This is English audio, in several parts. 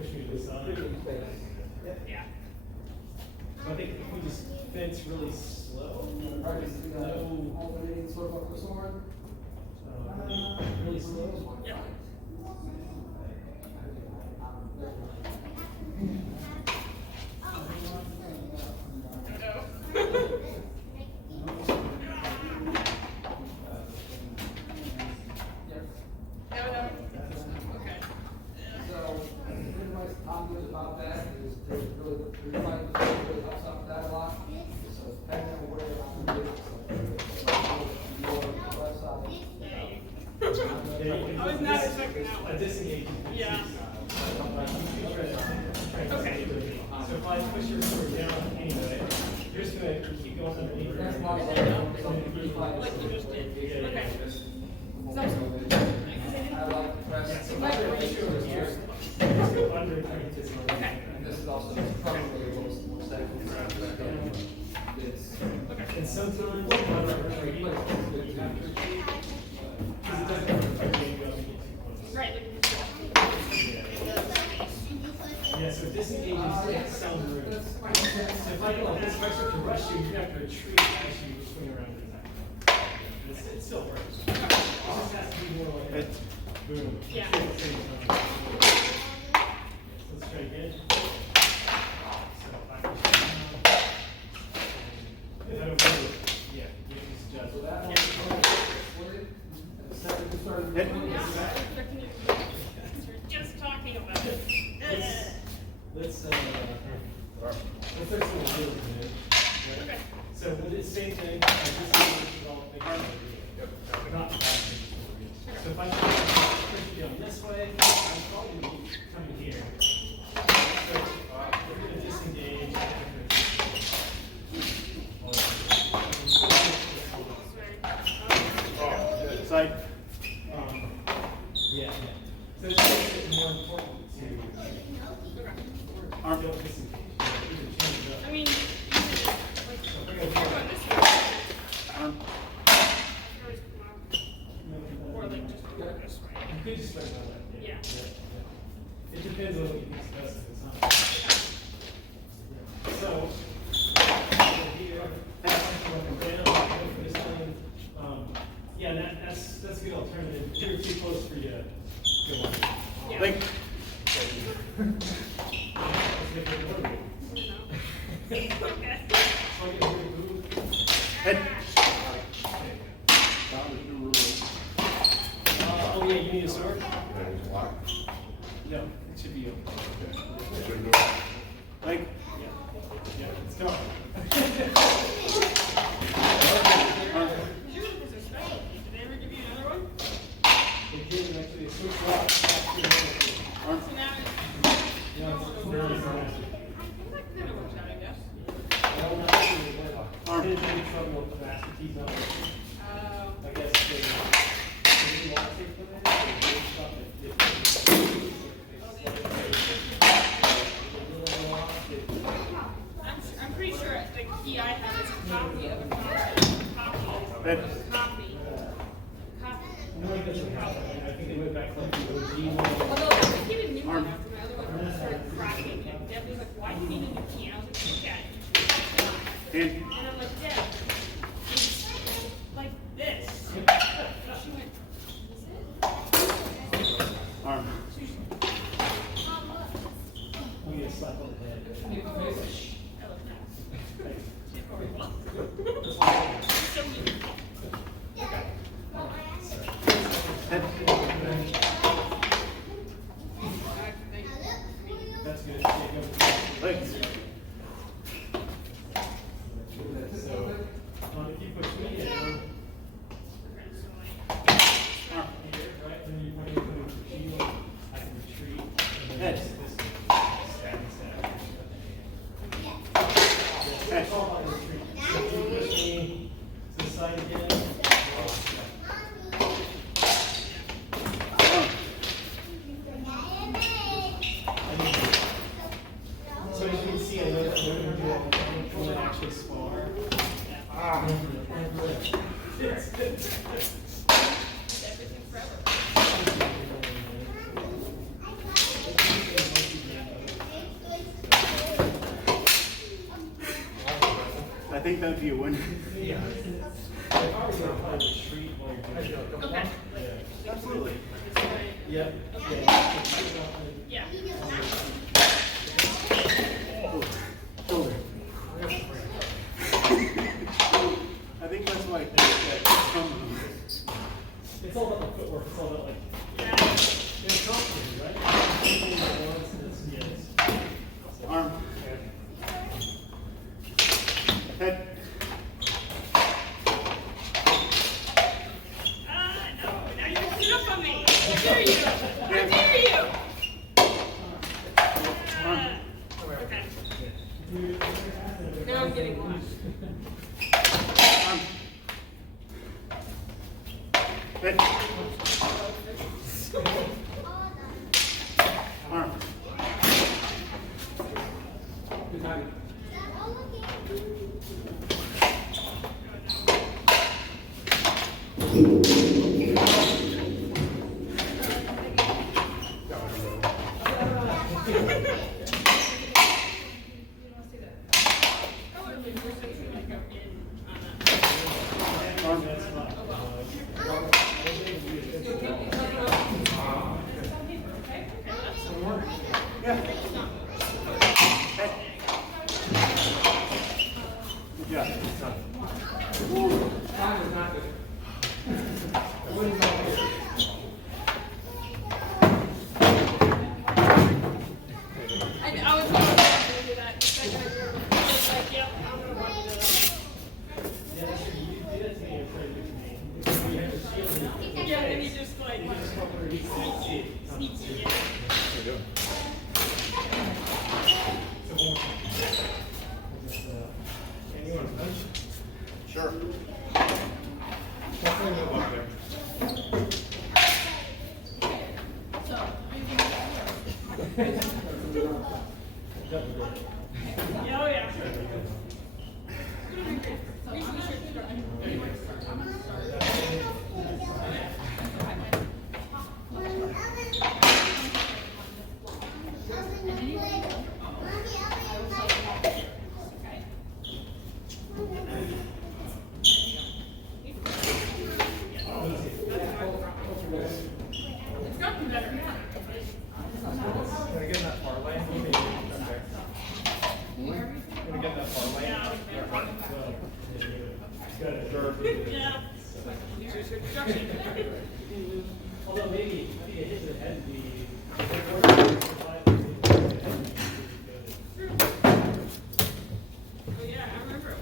push me to the side. Yeah. So I think if we just fence really slow, Practice no, alternating sort of like this one. really slow. Yeah. About that is to really refine the really helps out with that a lot. So depending on where you're on the I was not expecting that one. A disengagement. Yeah. Okay. So if I push your sword down anyway, you're just going to keep going underneath. That's Like why Like you just did. Okay. So, I like to press. Yeah, so my ratio is here. Let's go under and okay. And this is also probably the most second. It's And sometimes because it doesn't have to Right. yeah, so disengaging takes some room. So if I go like this, if I start to rush you, you have to retreat as you swing around the attack. It still works. It just has to be more like boom. Yeah. So let's try again. So if I push down. If I don't move, yeah, you just adjust. so that one. The second you started. Yeah, I was expecting you to just talking about it. Let's start some field right? Okay. So with the same thing, this is all not so if I push you down this way, I'm probably coming here. So we're going to disengage. It's like, Yeah. So it's makes it more important to arm. don't disengage. Either change it up. I mean, like, We're you're gonna going this way. Arm. Or like just go this way. You could just start that way. Yeah. It depends on what you think is best if it's not. So, here, down, go for this thing. Yeah, that's a good alternative. You're too close for you to go on. Yeah. Link. Let's make it more move. Okay. So I get a weird move. Head. Oh yeah, you need a sword? No, it should be open. Link. Yeah, it's dark. Did they ever give you another one? It did actually switch off. Arm. So now it's Yeah, it's really fast. that kind of works out, I guess. I didn't have any trouble with the master keys on it. I guess they want to take them in, or they stop it. I'm pretty sure the key I have is a copy of a copy. Head. Copy. No, it doesn't happen. I think they went back like the OG one. Although I became a new one after my other one started cracking. And Deb was like, why do you need a new key? And I was like, look at it. Hand. And I'm like, Deb, it's like this. She went, is it? Arm. So she, We get a slap on the head. I love that. She's horrible. So mean. Head. That's good. Legs. So, if you push me down, Arm. here, right, then you put your shield, I can retreat, and then Head. this stab and stab. Head. It's all about retreat. So if you push me to the side again, Arm. so as you can see, I know that we're going to do all the time when I actually spar. Everything forever. think that would be a win. Yeah. If I were gonna play retreat while you're doing it. Okay. Yeah. Absolutely. Yep. Yeah. Shoulder. I think that's why that It's all about the footwork. It's all about like Yeah. it's complicated, right? Yes. arm, head. No, now you can sit up on me. I dare you. I dare you. Okay. Now I'm getting lost. Arm. Head. Arm. Good timing. Arm. Yeah. Head. Good job. Time is not good. What is all good? I was going to do that. I was like, yep, I'm going to want to do that. Yeah, and he just like sneaky. Sure. Yeah, oh yeah. It's gotten better now. Can I get in that parlay? Can I get in that parlay? Yeah. Yeah. Here's your instruction. Although maybe a hit to the head would be. Oh yeah, I remember.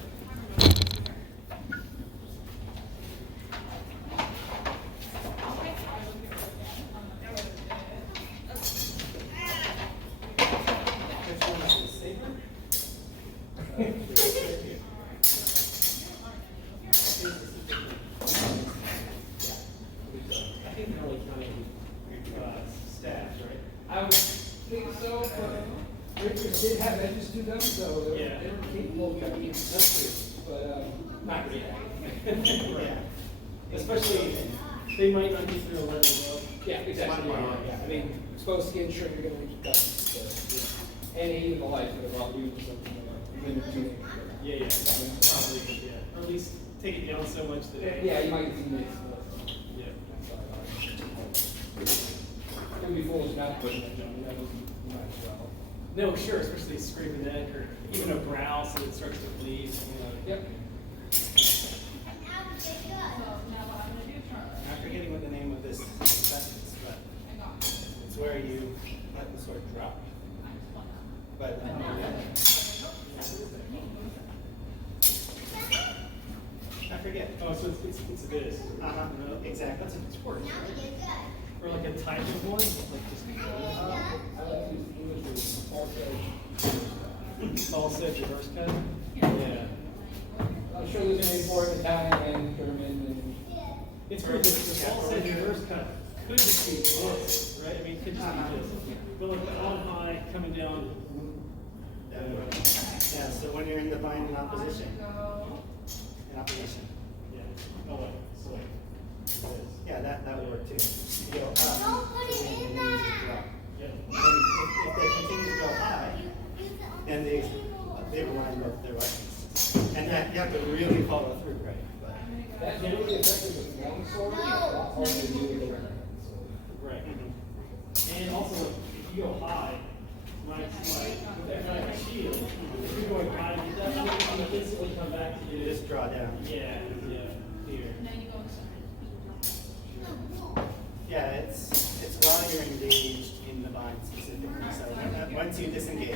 I think they're only counting stats, right? I would think so, but Richard did have edges to them, so they Yeah. were capable of cutting in. That's true, but not really. Right. Especially, they might not be through a level well. Yeah, exactly. Yeah, I mean, exposed skin, sure, you're gonna leak guts. So, yeah. And even the light for the raw dude or something like that. Yeah, probably, yeah. Or at least take it down so much that. Yeah, you might get some mix. Yeah. It would be foolish not to put in that jump, that was, you might as well. No, sure, especially scraping the neck or even a brow so it starts to bleed. Yep. I'm forgetting what the name of this sentence, but it's where you let the sword drop. But I forget. Oh, so it's this. Exactly. That's a sport. Or like a type of one, like just I like to use English for false edge reverse cut. Yeah. I'm sure there's a name for it, Italian and German and. It's weird, the false edge reverse cut could just be this, right? I mean, it could just be this. But like the on high coming down. Yeah, so when you're in the bind in opposition. In opposition. Yeah. Oh, wait. So like this. Yeah, that would work too. You go up. Don't put it in and then you just drop. Yeah. And if they continue to go high, then they rewind their weapons. And You have to really follow through, right? But, That generally affected with long sword. All the new Right. And also, if you go high, like a shield, if you're going high, you definitely instantly come back to you just draw down. yeah, here. Yeah, it's while you're engaged in the bind specifically. So once you disengage,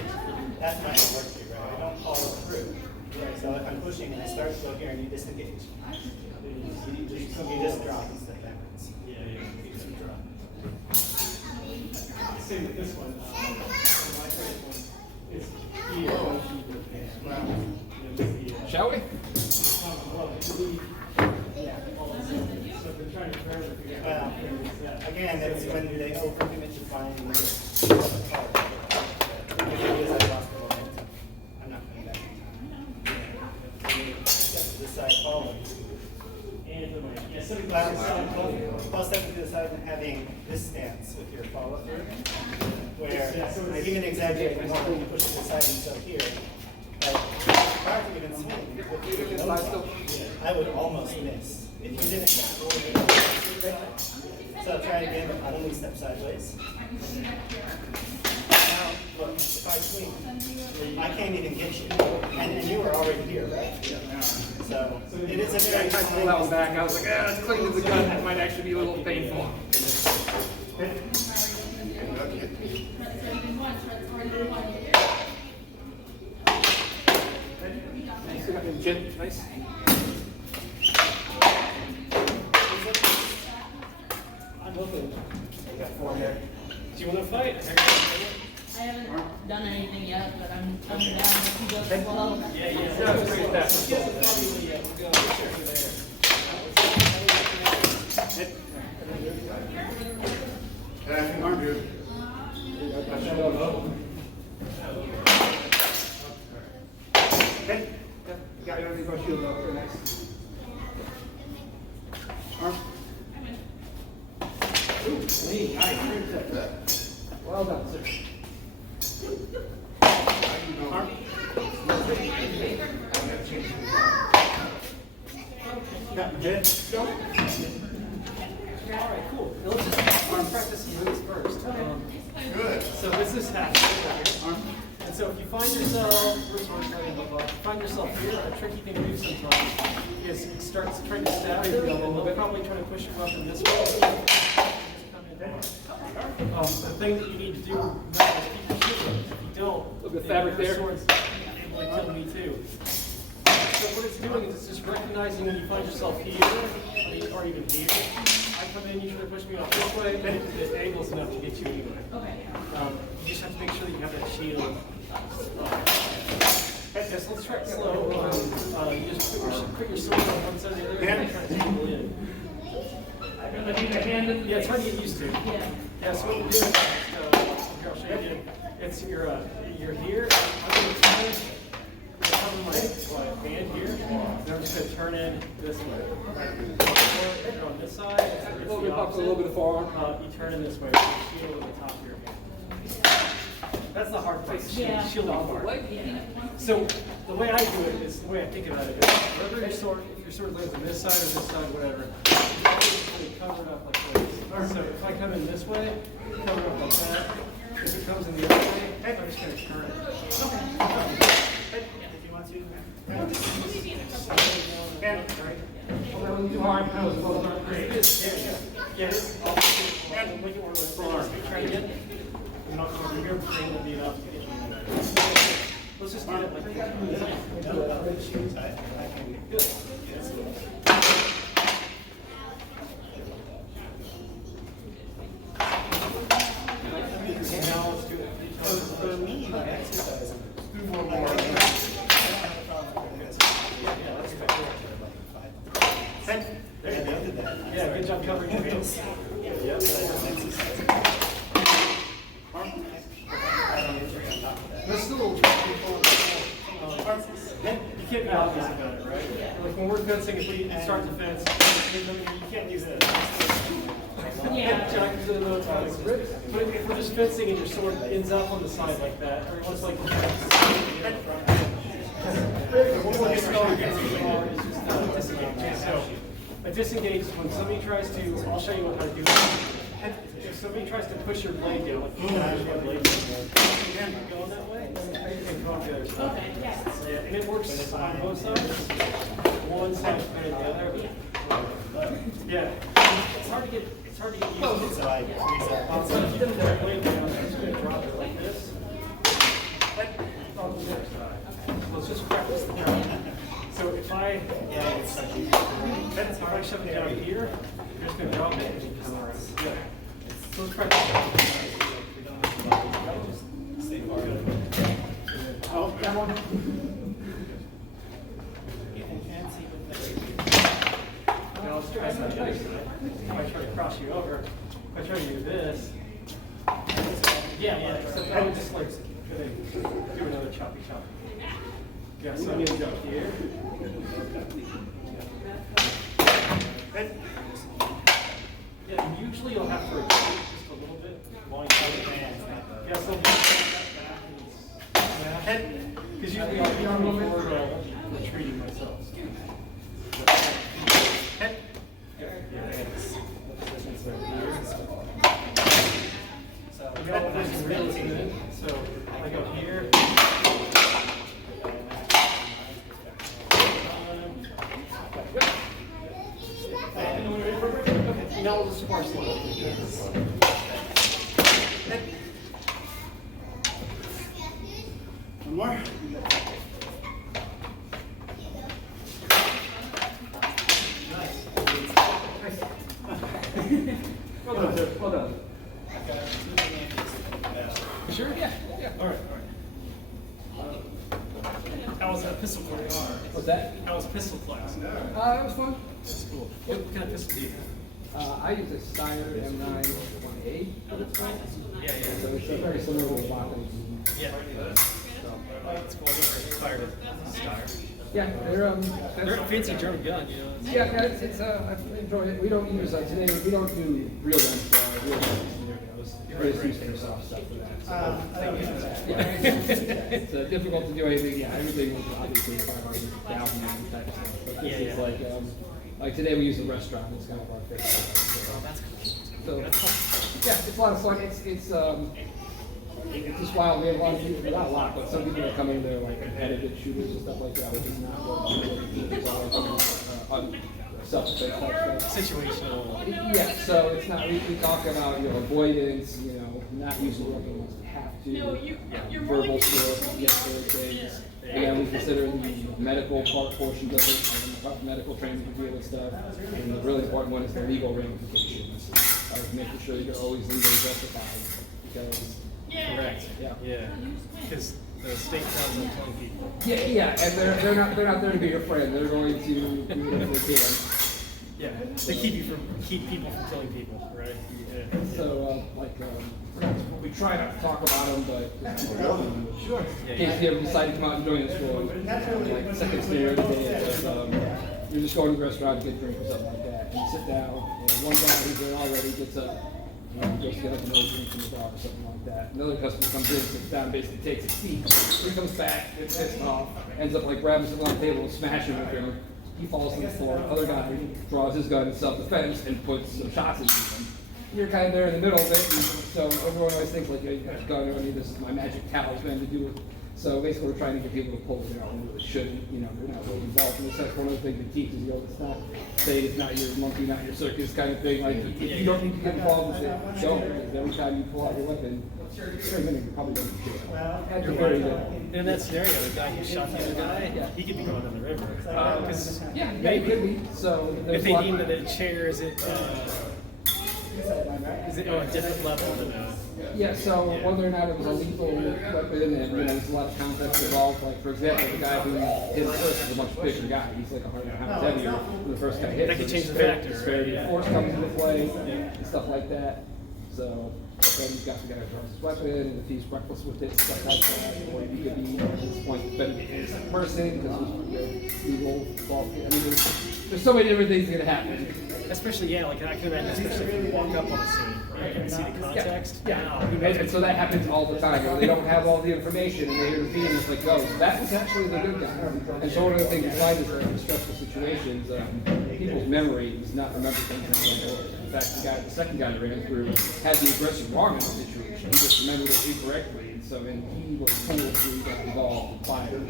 that's my work here, right? I don't follow through. Right? So if I'm pushing and I start to go here and you disengage, you just drop and step backwards. Yeah. You just drop. Same with this one. My first one is here. Shall we? So if they're trying to figure out Well, again, that's when they overcommit to binding this card. Because I lost the momentum. I'm not coming back in time. So you step to the side following. and the way. Yeah, so Plus step to the side and having this stance with your follow through, where Yeah, so it's- even exaggerating more when you push to the side and so here, like prior to even swinging, I would almost miss if you didn't step forward. So try again, but only step sideways. Now, look, if I swing, I can't even get you, and you were already here, right? So it is a very I pulled that one back. I was like, it's clean to the gun. That might actually be a little painful. Nice. I'm hoping. I got 4 there. Do you want to fight? I haven't done anything yet, but I'm down if you go as well. Yeah. Yeah, straight with that. I'm good. Okay. Got everything go shield up. Very nice. Arm. Ooh, clean. Nice. Well done, sir. Arm. Got good. Go. All right, cool. Now let's just practice some moves first. Good. So this is half. And so if you find yourself, find yourself here, a tricky thing to do sometimes is start trying to stab them, and they'll probably try to push you up in this way. Just come in there. The thing that you need to do now is keep your shield. If you don't, Look at the fabric your there. sword's able to kill me too. So what it's doing is it's just recognizing when you find yourself here, or even here. I come in, you try to push me off this way, then it angles enough to get you anyway. Okay. You just have to make sure that you have that shield. Yes, let's try it slow. You just put your sword on one side or the other and try to pull in. Yeah, it's hard to get used to. Yeah, so what we're doing is, here, I'll show you again. It's you're here, I'm going to turn, cover my hand here, then I'm just going to turn in this way. You're on this side, it's the A little bit of forearm. you turn in this way, with the shield at the top of your hand. That's the hard part, Yeah. shielding part. So the way I do it is the way I think about it is whether your sword, if your sword lands on this side or this side, whatever, you always really cover it up like this. So if I come in this way, cover it up like that. If it comes in the other way, I'm just going to turn it. If you want to. That wasn't too hard. That was well done. Great. Yeah, this I'll make it work with full arm. Try again. I'm not going to be trained to be enough to get you in there. Let's just get it like Good. Now let's do it. For me, my exercise, Do more. yeah, that's Yeah, good job covering your hands. There's still you can't be obvious about it, right? Like when we're fencing, if we start to fence, you can't use this. Jack, but if we're just fencing and your sword ends up on the side like that, or it looks like We'll get going again. It's just disengage. So a disengage is when somebody tries to, I'll show you what to do. If somebody tries to push your blade down, like you push your blade down, you can go that way and go on the other side. Okay, yes. Yeah, and it works on both sides. One side and the other. Yeah, it's hard to get used to. So I freeze up. So if you put that blade down, I'm just going to drop it like this. On the other side. Let's just practice the jump. So if I shove it down here, you're just going to drop it and come around. Yeah. So let's practice. Oh, that one. Now let's try something else. If I try to cross you over, if I try to do this, yeah, so I would just like do another choppy chop. Yeah, so I'm going to go here. Yeah, usually you'll have to rotate just a little bit while you try to hand. Yeah, so because usually I'll be on the forward retreating myself. Head. So I got this really good. So I go here. Okay, now we'll just spar slow. One more. Well done, sir. Well done. Sure? Yeah. All right. How was that pistol class? What's that? How was pistol class? That was fun. That's cool. What kind of pistol do you have? I use a Steiner M9 1A for this one. Yeah. So it's very similar to the Lockheed. Yeah. That's cool. I've never fired a Steyr. Yeah, they're They're a fancy German gun, you know. yeah, it's I enjoy it. We don't use today. We don't do real guns for real guns scenarios. We just use airsoft stuff for that. It's difficult to do anything. Yeah, everything is obviously 500,000 type of stuff. But this is like today we use a restaurant. It's kind of our favorite. So, That's cool. so yeah, it's a lot of fun. It's just wild. We have a lot of people, not a lot, but some people that come in there like competitive shooters and stuff like that, which is not what self-defense type stuff. Situational. Yeah, so it's not, we talk about, avoidance, not using weapons unless we have to. No, you're verbal really- skills, yes, those things. And we consider the medical portions of it, medical training to deal with stuff. And the really important one is the legal ramifications. Making sure you're always legally justified, because Correct. yeah. Because the state counts on killing people. Yeah, and they're not there to be your friend. They're going to do whatever they can. Yeah. They keep people from killing people, right? Yeah. So we try not to talk about them, but Sure. in case you ever decide to come out and join us for like second scenario today, you're just going to the restaurant to get a drink or something like that, and you sit down, and one guy who's there already gets up. Goes to get up another drink from the bar or something like that. Another customer comes in, sits down, basically takes a seat. He comes back, gets pissed off, ends up grabbing something on the table and smashing with him. He falls to the floor. Other guy draws his gun in self-defense and puts some shots into him. You're kind of there in the middle of it, and so everyone always thinks like, you got your gun, this is my magic talisman to do it. So basically, we're trying to get people to pull it out when they really shouldn't. They're not really involved in this. That's one of the things we teach is, it's not say it's not your monkey, not your circus kind of thing. Like, if you don't need to get involved with it, don't. Because every time you pull out your weapon, you're probably going to jail. And you're very good. In that scenario, the guy who shot the other guy, he could be going down the river. Yeah, it could be. So If they deem that a chair is it a different level than yeah, so whether or not it was a lethal weapon, and there's a lot of context involved. Like, for example, the guy who hit him first is a much bigger guy. He's like 100 pounds heavier than the first guy hit. That could change the factor, Disparity of force comes into play and stuff like that. So But then you've got the guy who draws his weapon, and if he's reckless with it, stuff like that, or you could be, at this point, better be an innocent person, because legal, I mean, there's so many different things that can happen. Especially, yeah, like I can imagine, especially if you walk up on the scene, right, and see the context. Yeah, Wow, who knows? and so that happens all the time. They don't have all the information, and they hear the feed, and it's like, oh, that was actually the good guy. And so one of the things we find is that in stressful situations, people's memory does not remember things. In fact, the second guy that ran through had the aggressor wrong in the situation. He just remembered it incorrectly, and so then he was told to get involved and fired,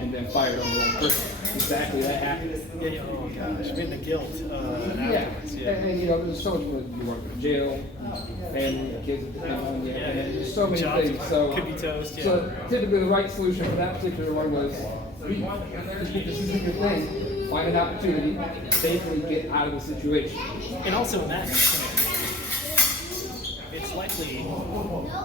and then fired on the wrong person. Exactly, that happened. Yeah, oh gosh, I mean the guilt afterwards, Yeah, and you know, there's so much more. You work in jail, family, kids that depend on you, and there's so many Jobs things. So, could be toast, yeah. So typically, the right solution for that particular one was, this isn't your thing. Find an opportunity to safely get out of the situation. And also in that, it's likely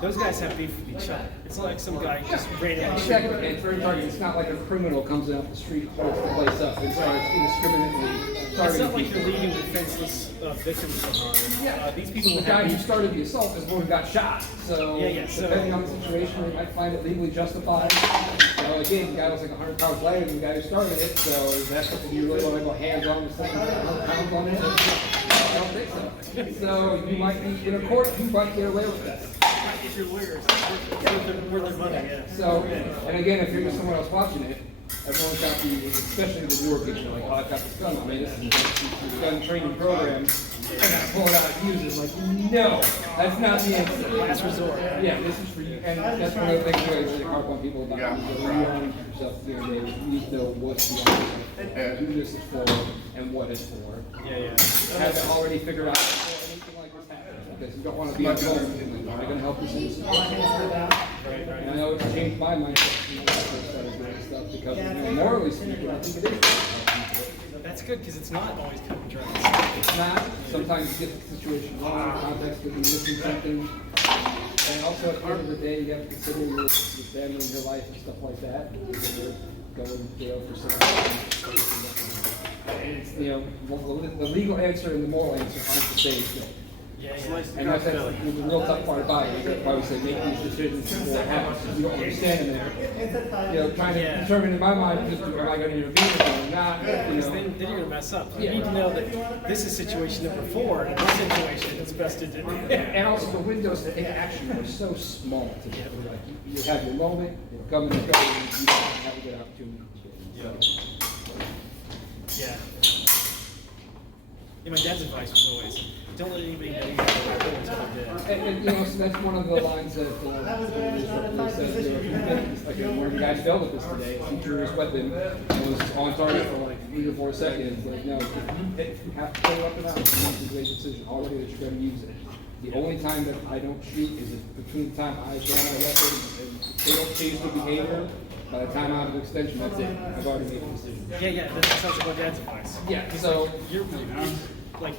those guys have beef with each other. It's not like some guy just randomly Exactly, shooting. and it's very targeted. It's not like a criminal comes in off the street, blows the place up, and starts indiscriminately It's targeting not like people. you're leaving defenseless victims behind. These people The have guy who beef. started the assault is the one who got shot. So, Yeah, so- depending on the situation, they might find it legally justified. So, again, the guy was like 100 pounds lighter than the guy who started it. So, is that something you really want to go hands on with something that's 100 pounds on it? I don't think so. So, you might be in a court, you might get away with that. If you're lawyers, we're their money, yeah. So, and again, if you're just someone else watching it, everyone's got the, especially the newer people, like, oh, I've got this gun on me, this is gun training program, and I pull it out and use it. Like, no, that's not the answer. Last resort. Yeah, this is for you, and that's one of the things we always really harp on people about. Rearm yourself, you know, they need to know what's the who this is for, and what it's for. Yeah. Have it already figured out before anything like this happens, because you don't want to be involved. Am I going to help this in this situation? And I know it's changed my mindset when I first started doing stuff, because you know, morally speaking, I think it is. That's good because it's not always cut and dry. It's not. Sometimes you get the situation wrong, context could be missing something. And also at the end of the day, you have to consider your family and your life and stuff like that. You're going to jail for something. And it's, you know, the legal answer and the moral answer aren't the same thing. Yeah. And that's the real tough part about it. Is why we say make these decisions before it happens. Because you don't understand there. You know, trying to determine in my mind, just am I going to intervene or not? You Because know. then you're going to mess up. You need to know that this is situation number 4, and this situation it's best to do. And also the windows to take action are so small to get. Like you have your moment, it'll come and go, and you don't have a good opportunity. Yeah. My dad's advice was always, don't let anybody know you have a weapon until they're dead. And you know, so that's one of the lines that says, you know, like when guys failed with this today, he drew his weapon and was on target for like 3 or 4 seconds. Like, no, if you have to pull your weapon out, you make a great decision already that you're going to use it. The only time that I don't shoot is between the time I draw my weapon and they don't change the behavior. By the time out of extension, that's it. I've already made a decision. Yeah, that sounds like my dad's advice. Yeah, so You're like,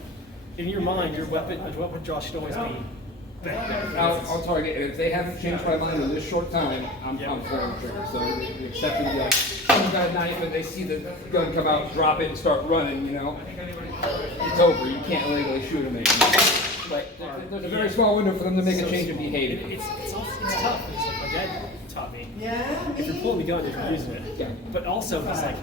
in your mind, your weapon draw should always be back. I'll target, and if they haven't changed my mind in this short time, I'm pulling the trigger. So they accepting the someone's got a knife and they see the gun come out, drop it, and start running. You know, it's over. You can't legally shoot them anymore. But there's a very small window for them to make a change of behavior. It's tough. It's like my dad taught me. If you're pulling the gun, you're using it. Yeah. But also, he's like,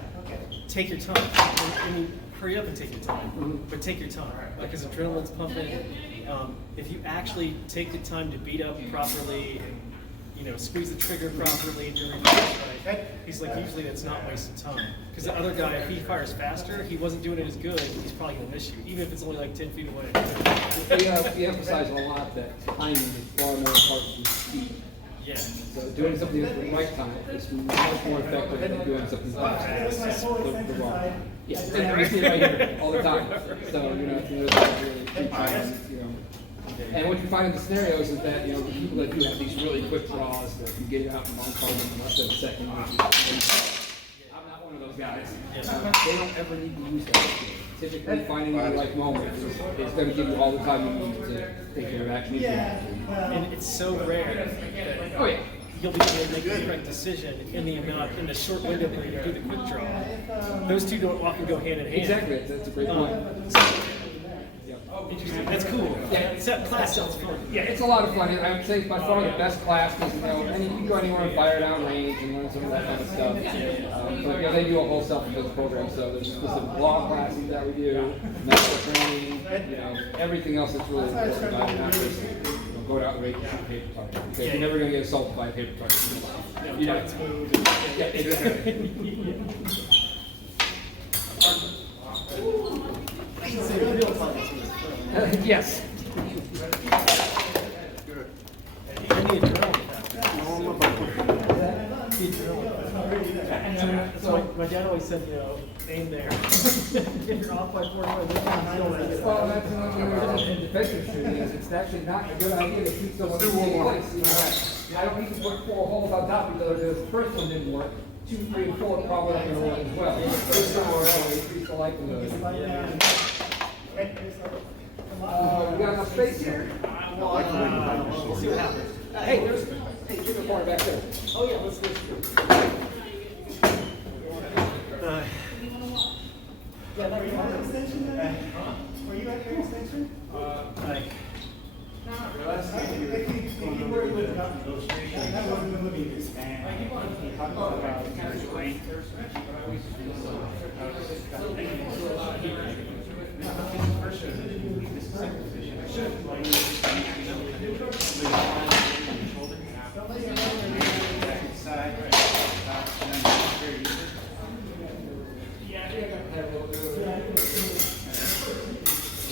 take your time. I mean, hurry up and take your time. But take your time. Because adrenaline's pumping. If you actually take the time to beat up properly and, you know, squeeze the trigger properly and you're right, he's like, usually that's not wasting time. Because the other guy, if he fires faster, he wasn't doing it as good, he's probably going to miss you, even if it's only like 10 feet away. We emphasize a lot that timing is far more important than speed. Yeah. So doing something at the right time is much more effective than doing something fast. The wrong. Yeah, and we see it right here all the time. So, you know, it's really preach on, you know. And what you find in the scenarios is that, you know, the people that do have these really quick draws that can get out and on target in less than a second. I'm not one of those guys. They don't ever need to use that. Typically, finding the right moment is going to give you all the time you need to take care of action. And it's so rare that you'll be able to make the correct decision in the short window that you do the quick draw. Those two don't often go hand in hand. Exactly, that's a great point. Yep. That's cool. Yeah. Except class sounds fun. Yeah, it's a lot of fun. I would say it's by far the best class because, you know, you can go anywhere and fire down range and learn some of that kind of stuff. But, you know, they do a whole self-defense program, so there's specific law classes that we do, medical training, you know, everything else that's really important about it, not just, you know, go out and rate a paper target. Because you're never going to get assaulted by a paper target. You know, yeah, exactly. I should say the real fun is Yes. My dad always said, you know, aim there. If you're off by 45, Well, that's another thing in defensive shooting is it's actually not a good idea to shoot someone in the same place. You know, I don't need to put 4 holes on top of each other because the first one didn't work. 2, 3, and 4 probably not going to work as well. Just somewhere else, increase the likelihood. We got enough space here. we'll see what happens. Hey, give me a corner back there. Oh, yeah, let's go. Yeah, were you at extension then? Were you at your extension? Like, If you were with that wasn't the living room.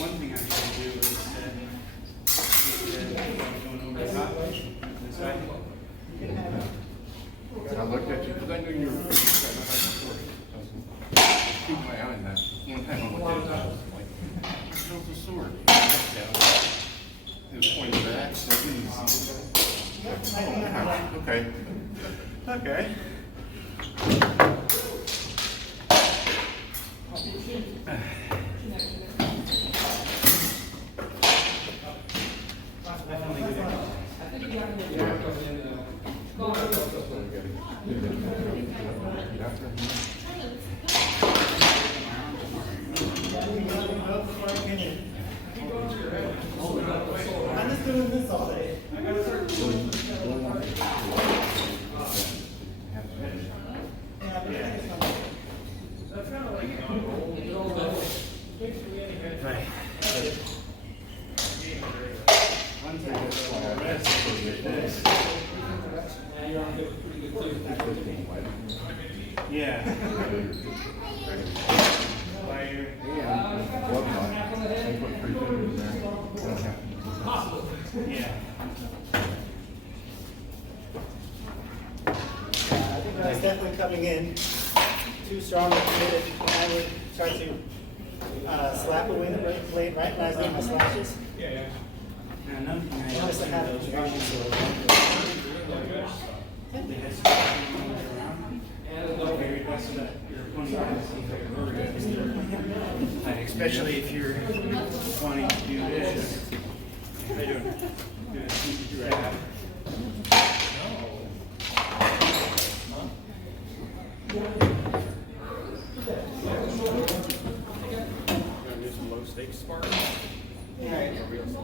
One thing I can do is going over the top this way. I looked at you because I knew you were right behind the door. I was keeping my eye on that. One time I looked at it, I was like, how's the sword? It was pointing back, so I didn't see it. Oh, yeah, okay. Okay. I'm just doing this all day. Right. Once I get some rest, I get this. Yeah. Fire. I put 3 fingers there. I don't have to. Yeah. I think I was definitely coming in too strong and committed when I would try to slap away the blade right when I was doing my slashes. And another thing I Just to have it strong and so they had some around. And very best so that your opponent can see like, especially if you're wanting to do this. They do a sneaky grab.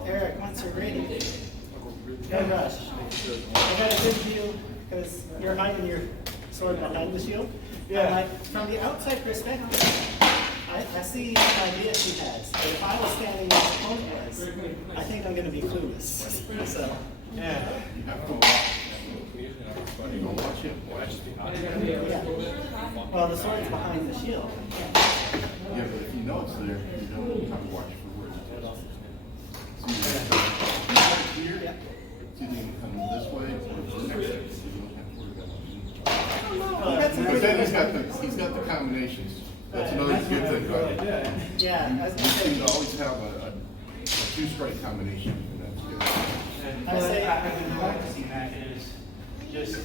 Eric, once you're ready, no rush. I got a good view because you're hiding your sword behind the shield. Yeah. Like, from the outside perspective, I see the idea she has. But if I was standing where the opponent was, I think I'm going to be clueless. So, Yeah. You have to watch. You don't watch it. yeah. Well, the sword's behind the shield. Yeah, but if you know it's there, you don't have to watch for where it's. So you have to here. Yeah. It's either going to come this way or next way. So you don't have to worry about it. That's a But pretty then he's got the combinations. That's another good thing about it. Yeah, I was You gonna seem say, to always have a 2-strike combination, and that's good. I say- I've been practicing that is just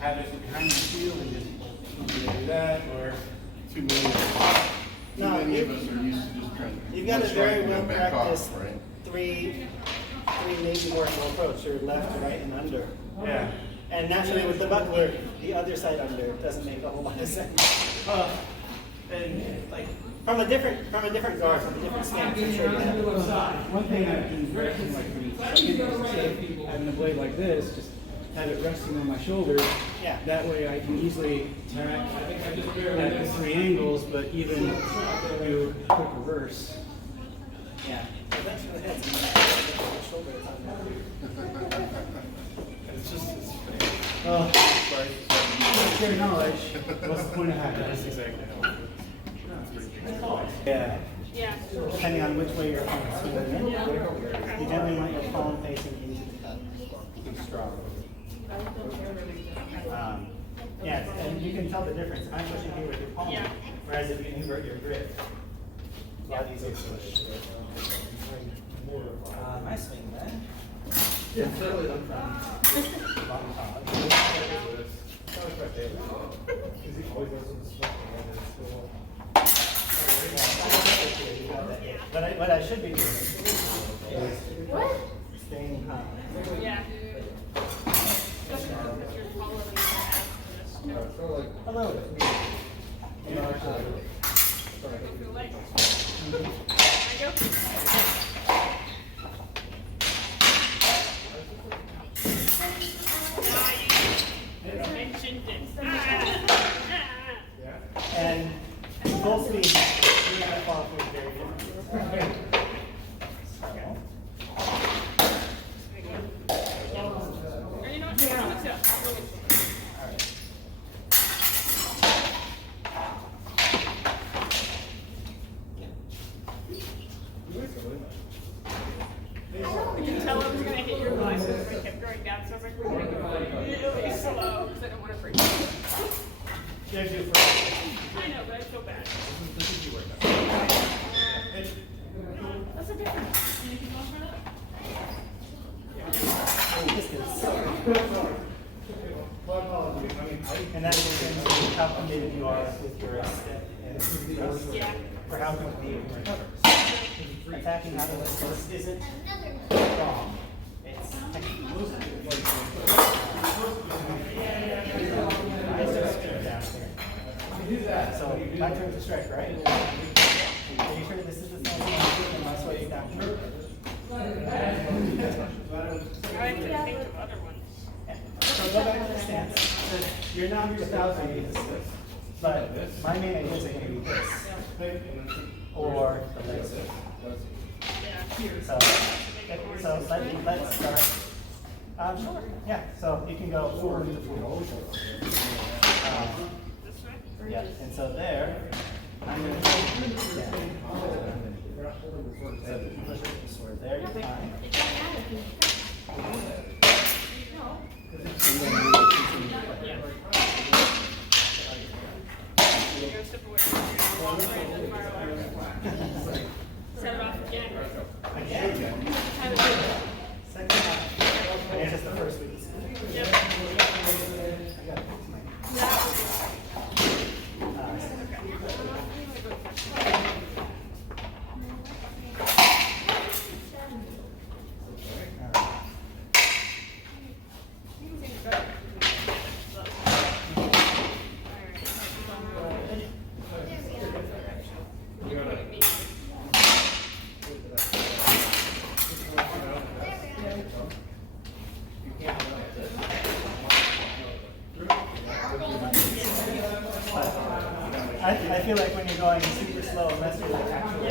have it behind the shield and just do that or Too many of us are used to just trying to. you've got a one strike very and well then back off, practiced right? three maybe more approach, or left, right, and under. yeah. And naturally with the buckler, the other side under doesn't make a whole lot of sense. And like from a different guard, from a different stance. I'm sure you have. One thing I've been directing like when having a blade like this, just have it resting on my shoulder. Yeah. That way I can easily attack at the 3 angles, but even do a quick reverse. Yeah. Eventually, that's shoulder. It's just, Share knowledge. What's the point of having that's this? exactly how it works. Yeah. Yeah. Depending on which way your opponent's swinging, you generally want your palm facing into the cup. Keep strong. Yeah, and you can tell the difference. I'm pushing here with your palm, Yeah. whereas if you invert your grip, it's a lot easier to push. Nice swing, man. Yeah, totally. Long pause. But what I should be doing is staying calm. Yeah. Especially because you're taller than your ass for this. A little bit. Go for the legs. There you go. Mentioned it. And full speed, you're going to fall through very different. Or you know what? I'm gonna tell. All right. I can tell I was gonna hit your glasses if I kept going down, so I was like, we're gonna go really slow because I don't want to break you. There's your first. I know, but I feel bad. That's a difference. Anything else for that? And that depends on how committed you are with your step and Yeah. or how quickly you can recover. Attacking out of this isn't wrong. It's technical. So my turn to strike, right? Are you sure this is the same thing? And that's why you down here. I have to think of other ones. So go back to the stance. You're now your style to use this. But my main ideas are going to be this. Or the legs. Yeah. So let's start. Sure. Yeah. So you can go forward to forward. This way? Yeah. And so there, I'm going to push the sword there. You're fine. Go step away. Set it off again. Again. Time to do it. Second half. And just the first week. Yep. I got it. It's mine. I feel like when you're going super slow, unless you're like actually.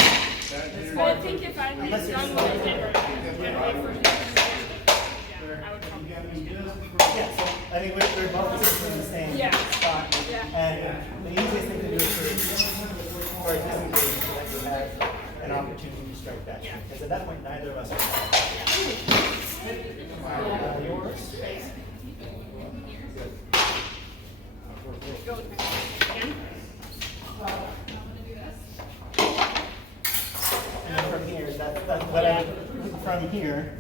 But I think if I was done with it, I would probably Yeah, so I think we're both in the same Yeah. spot. Yeah. And the easiest thing to do is for a disengage, so that you have an opportunity to strike back. Yeah. Because at that point, neither of us are. Yours. go again. And then from here, that's what I would, from here,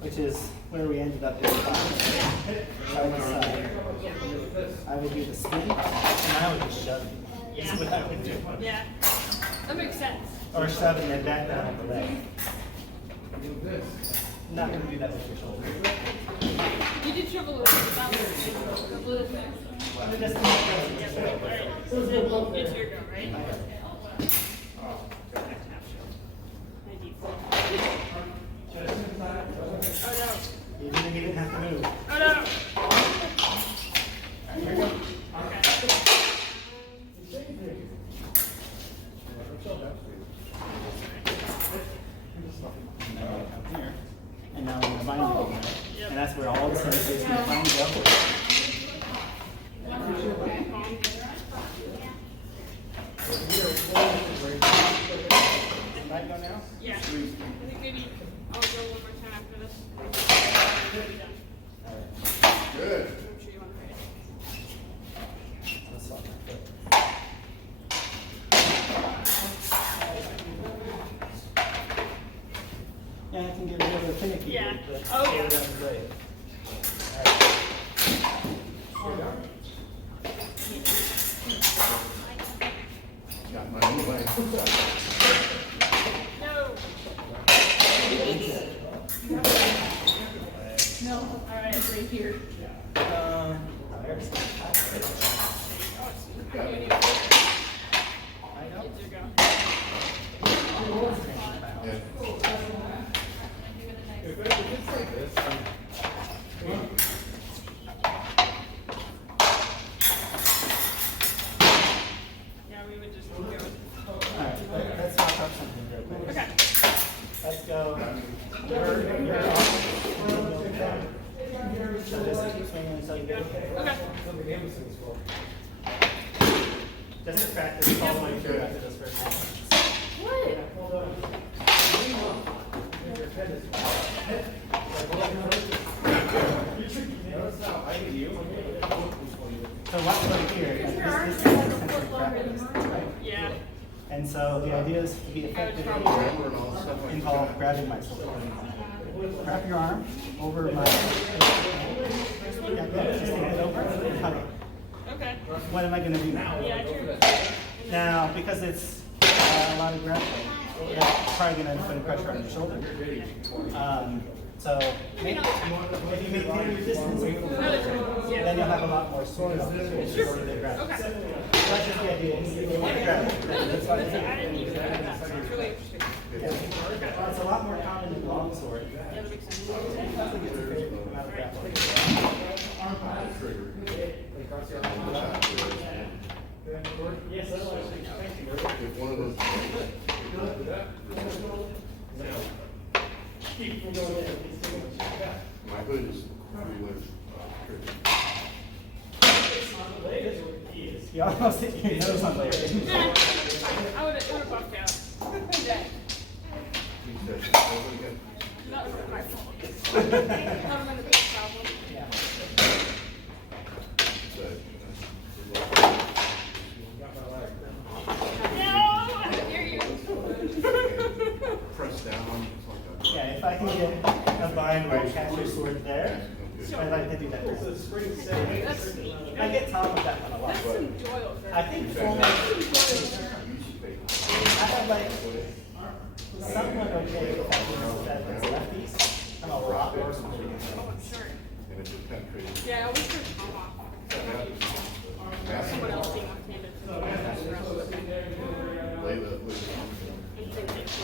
which is where we ended up this time. I would do the spin, and I would just shove. Yeah. That's what I would do. Yeah. That makes sense. Or shove and then back down at the leg. Not going to do that with your shoulder. You did shove a little bit. That was a little bit. Just Yeah, alright. So then it's your go, right? where all the sensations find go. Might go now? Yeah. I think maybe I'll go one more time after this. Good. I'm sure you want to pray. Let's swap that foot. Yeah, I can get a little finicky. Yeah. But Oh, yeah. that was great. Got my own way. No. No. All right, right here. There's Yeah. Yeah, we would just go. Alright, let's talk up something real quick. Okay. Let's go. You're so just keep swinging until you get it. Okay. Just to practice following through after this first one. So what's right here is this concentric practice, right? Yeah. And so the idea is to be effective here involve grabbing myself. Wrap your arm over my yeah, good. Just take it over and hug it. Okay. What am I going to do now? Yeah, true. Now, because it's a lot of grappling, that's probably going to put pressure on your shoulder. So maybe if you maintain your distance, then you'll have a lot more sword on the shoulder than grab. Okay. So that's just the idea. If you want to grab it, that's why I didn't even know that. It's really interesting. it's a lot more common in longsword. Yeah, that makes sense. It's a favorite amount of grappling. Yes, that's what I think. Thank you. If one of those. Keep from going there. My hood is pretty loose. It's not the leg, it's what the key is. You almost hit your nose on there. I would have buffed out. Yeah. He said, "Oh, we got That was my fault. That would have been the biggest problem. No! I hear you. press down. It's like a. Yeah, if I can get a bind where you catch your sword there, I'd like to do that. It's a spring set. That's neat. I get Tom with that one a lot. That's some Doyle. I think for me, I have like somewhat okay with that, that it's lefties. I'm a lot worse when it Oh, I'm sure. And it just penetrated. Yeah, I always turn Tom off. Someone else being left-handed. Layla was. And then it's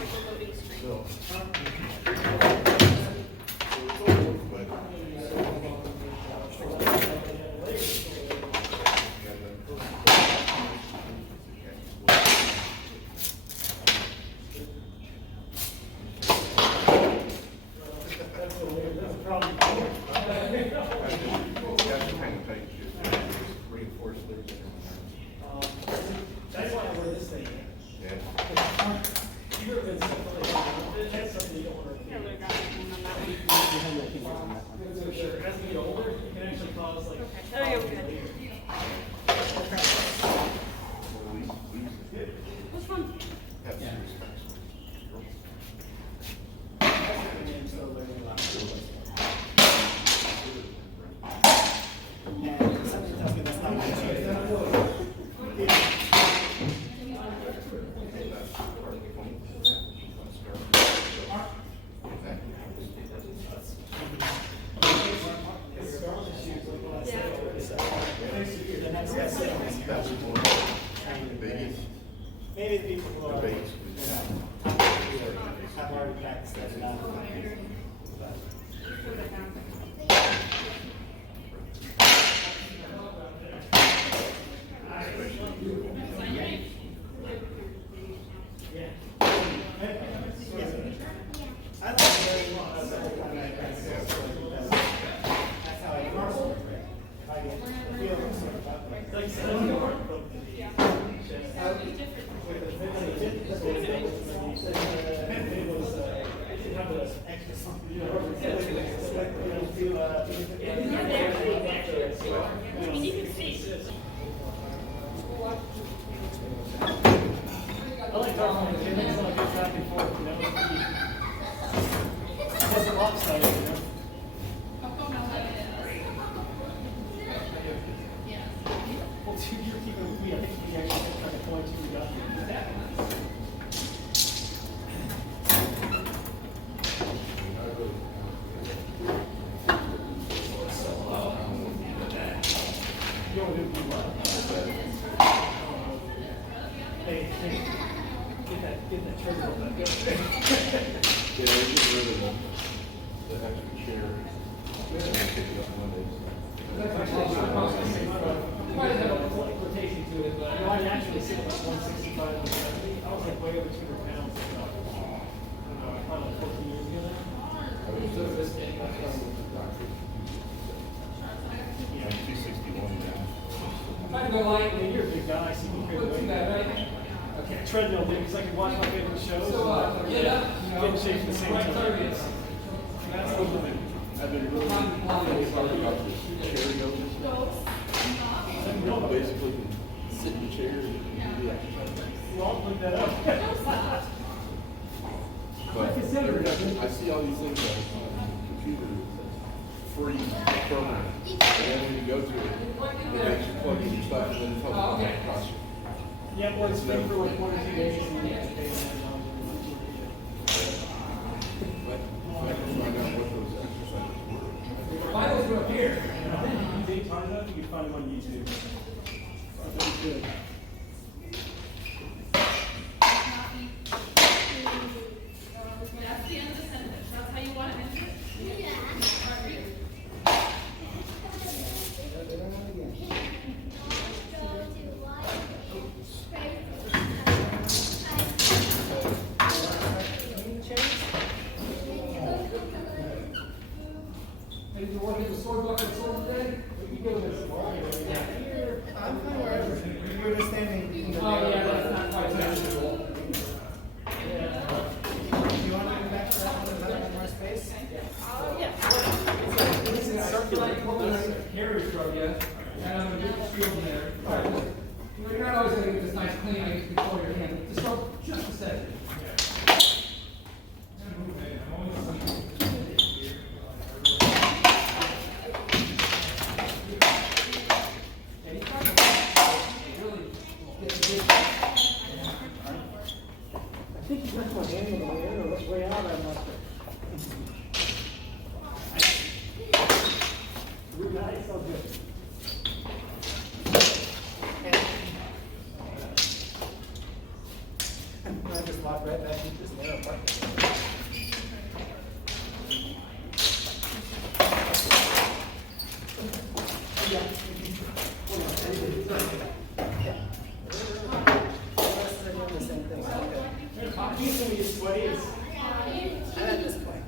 like a loading screen. So. That's why I wear this thing. Yeah. You've ever been something like that? That's something you don't want to Yeah, do. they're got it on that one. For sure. As you get older, you can actually cause like. Okay. Oh, yeah, we're good. What's fun? And something tells me that's not my The next guy maybe the people who are, have already practiced that enough. I like very I like dark ones. It makes it like goes back and forth, you know? It's lopsided, you know? Well, dude, you're keeping with me. I think we actually kept trying to point you. We got you. You don't do too well. Hey, get that trigger on that. Yeah, we get rid of the extra chair. And pick it up Mondays. Might have a rotation to it, but I naturally sit at 165. I was like way over 200 pounds. Probably 14 years ago now. I'm 261 now. If I go light, man, you're a big guy, so you can carry weight. Okay, treadmill thing, because I can watch my favorite shows. Get in shape at the same time. That's the limit. I've been really sorry about this chair yoga stuff. You basically can sit in the chair and do the exercise. Well, I'll look that up. But I see all these things on the computer, free program. And then when you go to it, it makes you plug in your stuff and then it tells you how much it costs you. Yeah, well, it's free for like 1 or 2 days, and then you have to pay $9. But I can find out what those exercises were. Finals are up here. If you dig hard enough, you can find them on YouTube. That's good. That's the end of the sentence. That's how you want to end it? Did you want to get the sword bucket and sword today? We can go this. I'm fine wherever. You were just standing in the Oh, yeah, that's not quite manageable. Do you want to go back to that one and have more space? This is circular. Harry scrub, yeah. And I'm going to do the shield in there. All right. You're not always going to get this nice clean before your hand. Just go just a second. I think you left my hand in the way in or way out. I'm not sure. You're nice, all good. I just walk right back into this narrow part. Hockey's gonna be as sweaty as. At this point.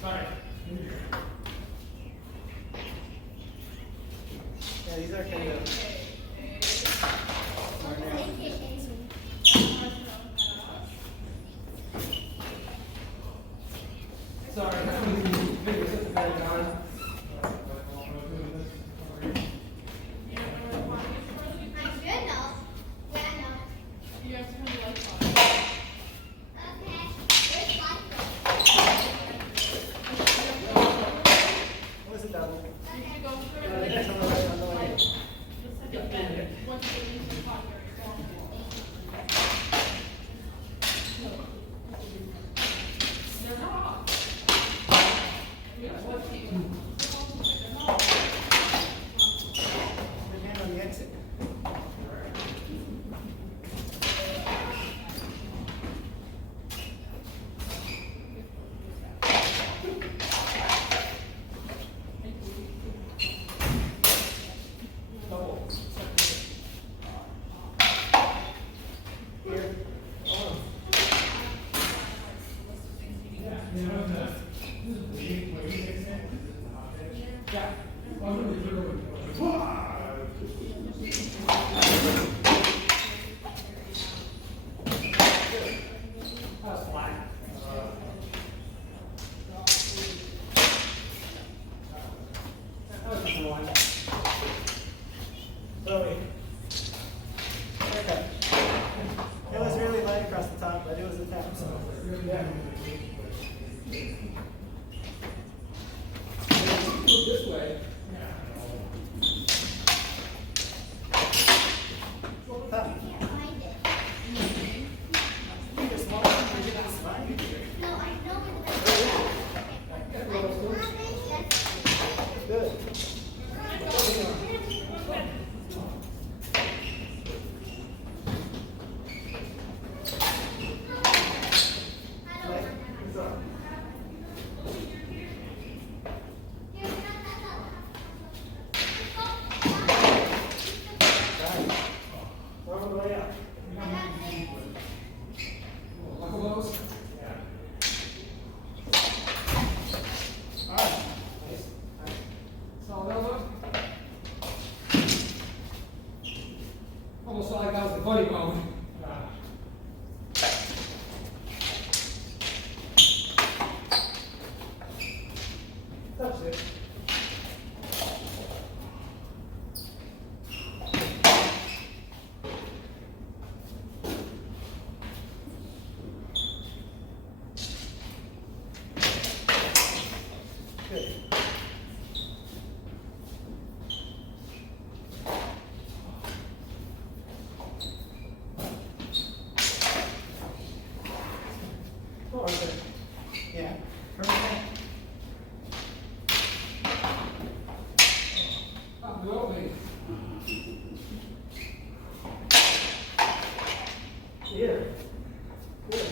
Sorry. Yeah, these are kind of. Sorry. You have to come to life. What was it double? You should go That's through on it. the right, on the way. The second bed, once you get into the pocket, they're not. Yeah, what team? Good hand on the exit. Here. on one. Chloe. Haircut. It was really light across the top, but it was a tap, so. Yeah. Move this way. Top. You're small, you're getting spine. Good. Elbows. Solid elbow. Almost felt like that was the funny bone. Touch it. Good. Oh, okay. Yeah. Perfect. Up the opening. Here. Good.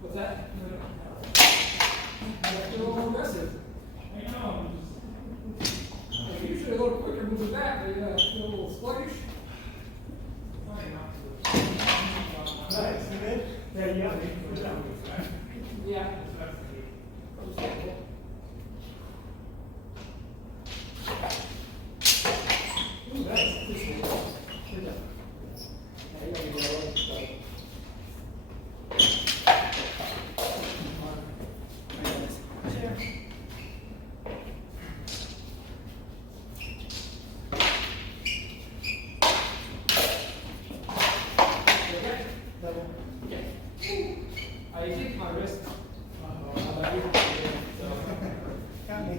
What's that? That's a little more aggressive. I know. Usually a little quicker moving back, but a little sluggish. Nice. You good? Yeah, you got me. Good job. Yeah. Ooh, nice. Good job. Good job. Yeah, you got me there. So. Chair. Double. I kicked my wrist. Got me.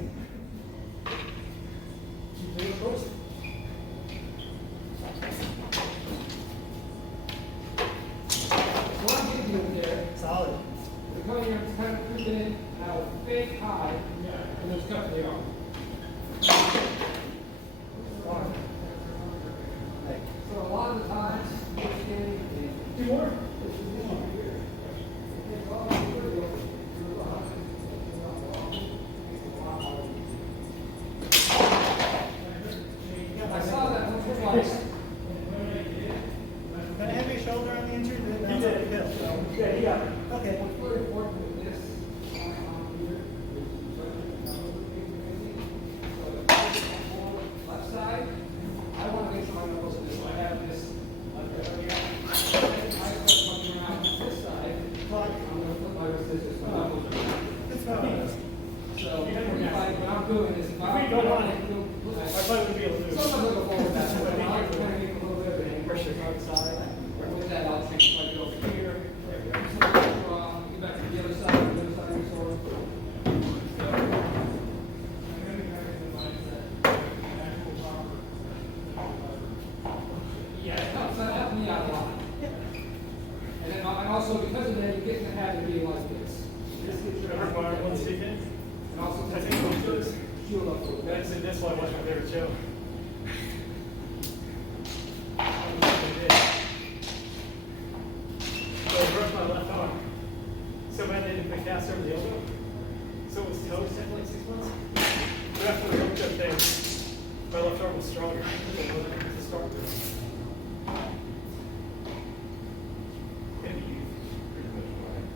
Keep doing it close. What I'm getting to there, Solid. we're coming here to kind of creeping in at a fake high, and there's cut for the arm. Arm. Leg. So a lot of the times, you're standing in. Two more. I saw that once or twice. Can I have your shoulder on the injury? You did. Yeah, you got it. Okay. What's really important with this, left side, I want to make sure my elbows are this way. I have this, I start coming around this side, I'm going to put my wrist this way. It's fine. So, what I'm doing is, if I don't want to I probably would be able to do it. sometimes I go forward that way, but I like to kind of make a little bit of an angle pressure outside. With that, I'll take my go over here. So, get back to the other side of your sword. Yeah, it helps me out a lot. And then, and also because of that, you get in the habit of being like this. This gets your Remember my one stick in? and also I think one of those. shield up for That's why I watch my favorite show. So I broke my left arm. So I did the cast over the elbow. So it was toast after like 6 months. But after the hooked up thing, my left arm was stronger. To start with. Maybe you pretty much right.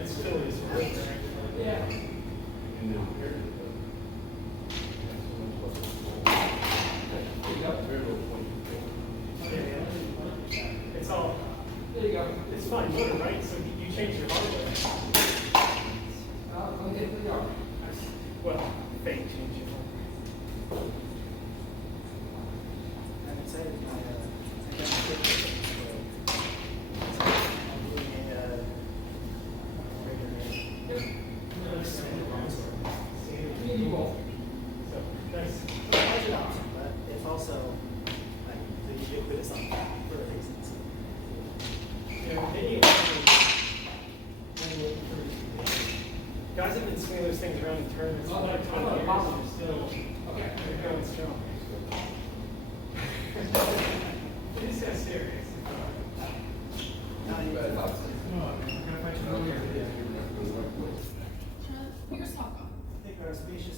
It's Phillies. Yeah. And then here. change it. I'm excited by I'm doing a Nice. It's an option, but it's also like the ubiquitous option for a reason. So. Guys have been swinging those things around in tournaments for like 20 years and they're still going strong. It is so serious. Now you Come on, man. We're gonna fight you over here. I think our species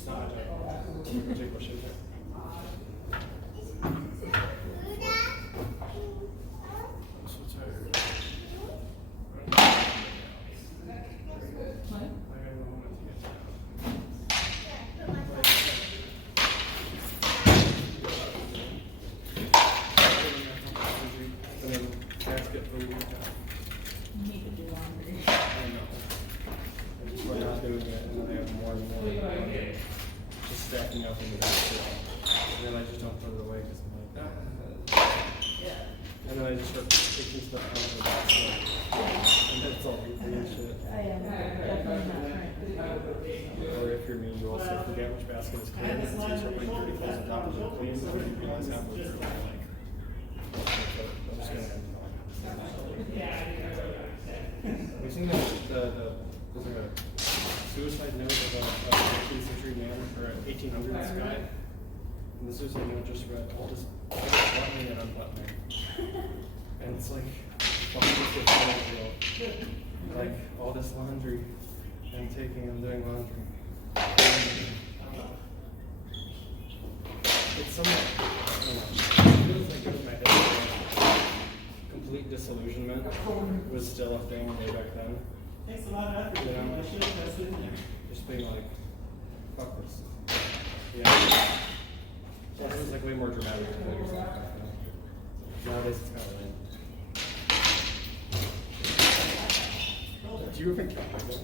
We're not doing it, and then I have more and more just stacking up in the basket. And then I just don't throw it away because I'm like, and then I just start taking stuff out of the basket. And that's all weird shit. Or if you're me, you also forget which basket is clean, and so you start putting dirty clothes on top of it clean, so you realize halfway through, like, I'm just gonna end it. We've seen there's like a suicide note of a 18th century man, or an 1800s guy. And the suicide note just read, all this buttoning and unbuttoning. And it's like, fucking just a deal. Like, all this laundry, and taking and doing laundry. It's somewhat, I don't know, it feels like it was my head. Complete disillusionment was still a thing way back then. takes a lot of effort. You know? I should have tested in there. Just being like, fuck this. Yeah. So it was like way more dramatic than it was back then. Nowadays it's kind of lame. Do you even count like that?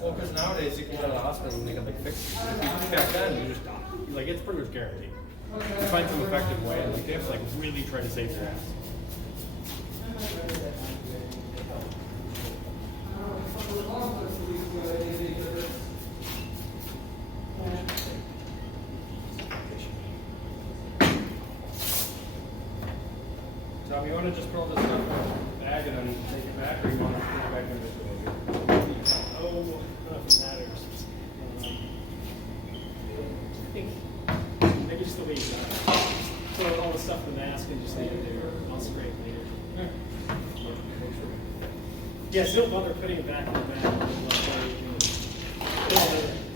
Well, because nowadays you can go to the hospital and they can like fix it. Back then, you just, like, it's pretty much guaranteed. You find some effective way, and like, they have to like really try to save your ass. Tom, you want to just put all this stuff in the bag and then take it back, or you want to put it back in this way? Oh, I don't know if it matters. I think I just the way you throw all the stuff in the mask and just leave it there. I'll spray it later. Yeah, so don't bother putting it back in the bag.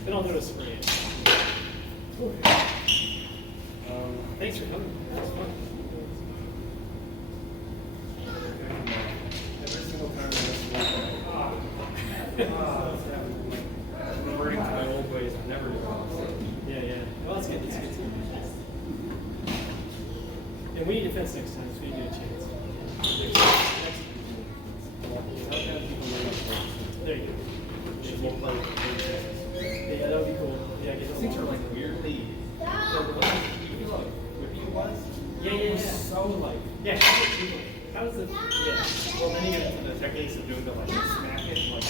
Then I'll notice spray it. Thanks for coming. That was fun. Every single time I miss I'm reverting to my old ways of never doing this. Yeah. Well, that's good. That's good. And we need defense next time, so we get a chance. There you go. Should we'll play with Yeah, that would be cool. Yeah, get these things are like weirdly. Yeah. So like. Yeah, how was the? Yeah. Well, then you get into the techniques of doing the like smack it, like.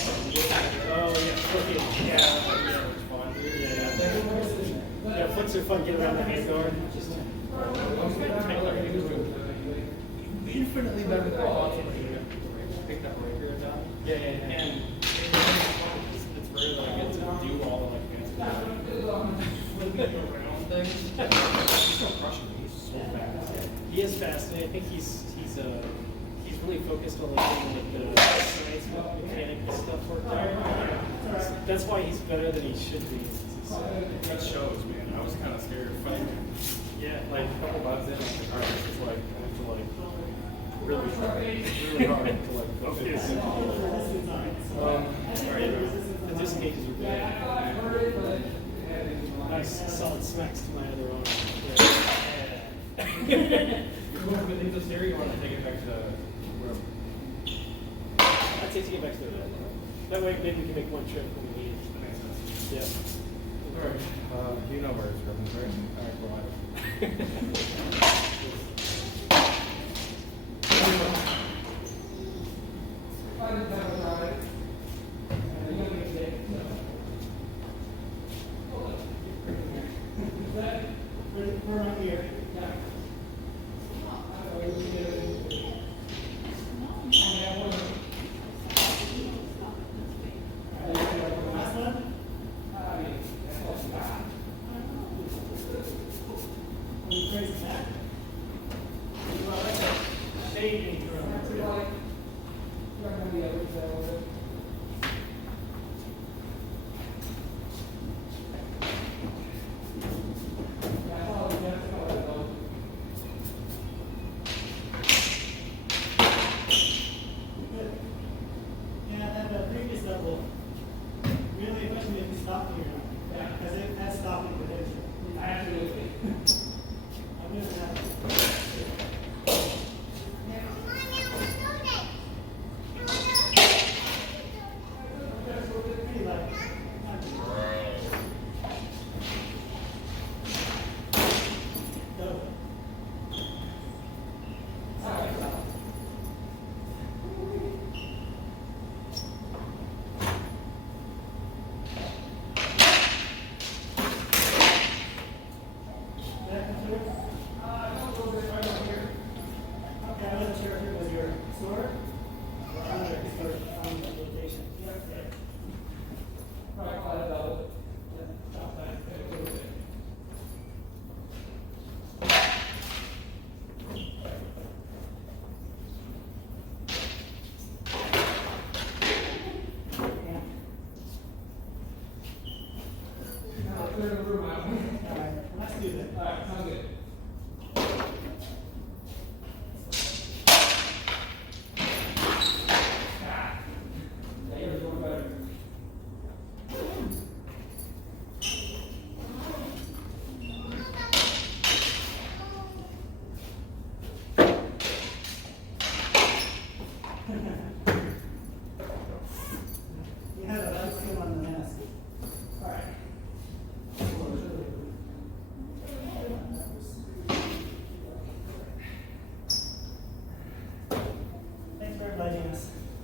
Oh yeah. Okay. Yeah. It's fun. Yeah, flicks are fun. Get around the hand guard. Just. Infinitely better than I thought somebody would pick that right here and down. Yeah. And it's rare that I get to do all the like fancy around things. He's still crushing me. He's so fast. He is fast, and I think he's really focused on like the science mechanical stuff work there. That's why he's better than he should be. That shows, man. I was kind of scared of fighting. Yeah. Like a couple bugs in, I was like, alright, this is like, I have to like really try really hard to like focus. Alright, the disengages are good. Nice solid smacks to my other arm. Yeah. You're going to leave this here, you want to take it back to wherever? I'd say to get back to the bed. That way maybe we can make one trip when we need. That makes sense. Yeah. Alright, you know where it's from, right? Alright, go We're right here. Last one? Crazy back. Well, that's a shading drill. Yeah, at the previous level, really the question is if you stop here or not. Yeah. Because that's stopping potential. Absolutely. I'm going to have pretty light. Go. Okay, I wasn't sure if it was your sword or other sort of location. Yep. Alright, let's do that. Alright, sounds good.